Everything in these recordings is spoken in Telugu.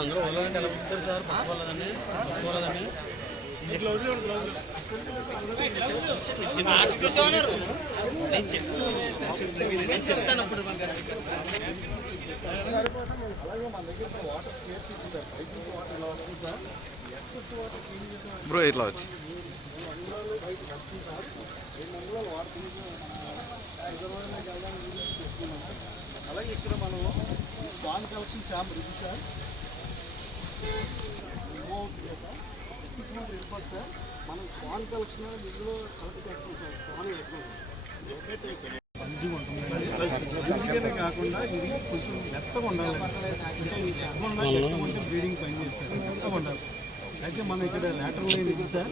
అందరూ వదలంటే ఎలా ఉంటారు సార్? పట్టుకోలేదని పట్టుకోలేదని చెప్తాను అప్పుడు బ్రో ఇట్లా వచ్చి అలాగే ఇక్కడ మనం ఈ స్పాన్ కలెక్షన్ ఛాంబర్ ఇది సార్ వెళ్ళిపోతుంది సార్. మనం స్పాన్ కలెక్షన్ ఇందులో కలెక్ట్ పెట్టుకుంటాం. స్పాన్ మంచిగానే కాకుండా ఇది కొంచెం మెత్తగా ఉండాలి. అంటే బ్రీడింగ్ పని చేస్తారు, మెత్తగా ఉండాలి సార్. అయితే మనం ఇక్కడ లేటర్ లైన్ ఇది సార్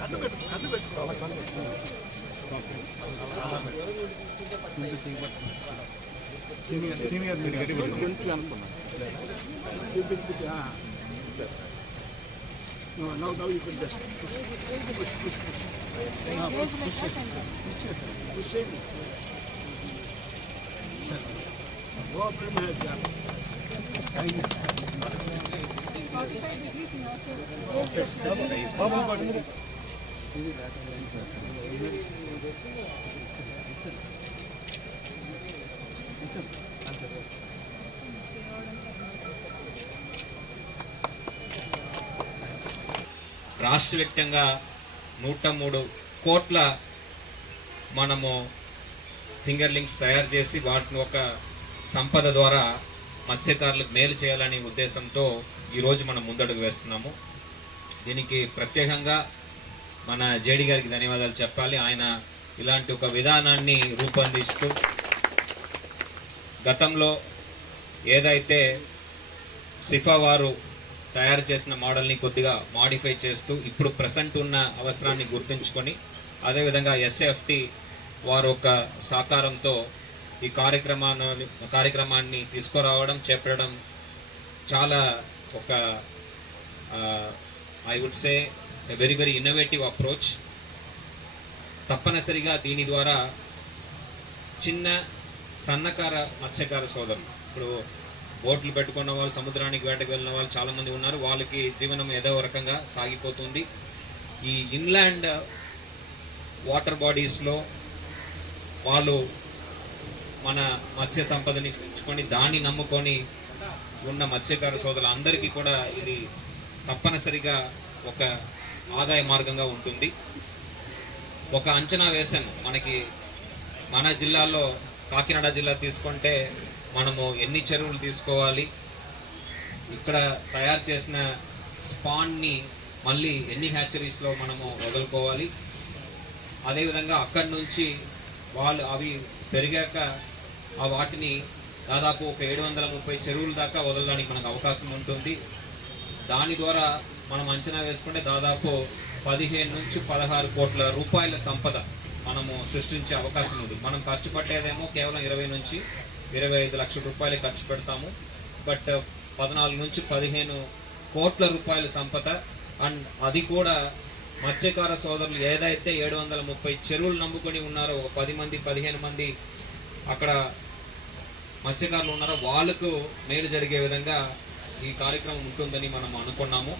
కట్టు పెట్టు చాలా సీనియర్ మీరు కొంచెం అనుకున్నాను. Now you can just push it. Go up to my head. రాష్ట్ర వ్యాప్తంగా 103 కోట్ల మనము ఫింగర్ లింక్స్ తయారు చేసి వాటిని ఒక సంపద ద్వారా మత్స్యకారులకు మేలు చేయాలనే ఉద్దేశంతో ఈరోజు మనం ముందడుగు వేస్తున్నాము. దీనికి ప్రత్యేకంగా మన జేడి గారికి ధన్యవాదాలు చెప్పాలి. ఆయన ఇలాంటి ఒక విధానాన్ని రూపొందిస్తూ గతంలో ఏదైతే సిఫా వారు తయారు చేసిన మోడల్ని కొద్దిగా మాడిఫై చేస్తూ ఇప్పుడు ప్రెసెంట్ ఉన్న అవసరాన్ని గుర్తుంచుకొని అదేవిధంగా ఎస్ఎఫ్టి వారు ఒక సహకారంతో ఈ కార్యక్రమాన్ని తీసుకురావడం చేపట్టడం చాలా ఒక I would say very very innovative approach. తప్పనిసరిగా దీని ద్వారా చిన్న సన్నకార మత్స్యకార సోదరులు, ఇప్పుడు బోట్లు పెట్టుకున్న వాళ్ళు, సముద్రానికి వేటకు వెళ్ళిన వాళ్ళు చాలామంది ఉన్నారు. వాళ్ళకి జీవనం ఏదో రకంగా సాగిపోతుంది. ఈ ఇన్లాండ్ వాటర్ బాడీస్లో వాళ్ళు మన మత్స్య సంపదని పెంచుకొని దాన్ని నమ్ముకొని ఉన్న మత్స్యకార సోదరులు అందరికీ కూడా ఇది తప్పనిసరిగా ఒక ఆదాయ మార్గంగా ఉంటుంది. ఒక అంచనా వేశాము. మన జిల్లాలో కాకినాడ జిల్లా తీసుకుంటే మనము ఎన్ని చెరువులు తీసుకోవాలి, ఇక్కడ తయారు చేసిన స్పాన్ని మళ్ళీ ఎన్ని హ్యాచరీస్లో మనము వదులుకోవాలి, అదేవిధంగా అక్కడి నుంచి వాళ్ళు అవి పెరిగాక ఆ వాటిని దాదాపు ఒక 730 చెరువుల దాకా వదలడానికి మనకు అవకాశం ఉంటుంది. దాని ద్వారా మనం అంచనా వేసుకుంటే దాదాపు 15 నుంచి 16 కోట్ల రూపాయల సంపద మనము సృష్టించే అవకాశం ఉంది. మనం ఖర్చు పట్టేదేమో కేవలం 20 నుంచి 25 లక్షల రూపాయలు ఖర్చు పెడతాము. బట్ 14 నుంచి 15 కోట్ల రూపాయల సంపద. అండ్ అది కూడా మత్స్యకార సోదరులు ఏదైతే 730 చెరువులు నమ్ముకొని ఉన్నారో, ఒక 10 మంది 15 మంది అక్కడ మత్స్యకారులు ఉన్నారో వాళ్ళకు మేలు జరిగే విధంగా ఈ కార్యక్రమం ఉంటుందని మనం అనుకున్నాము.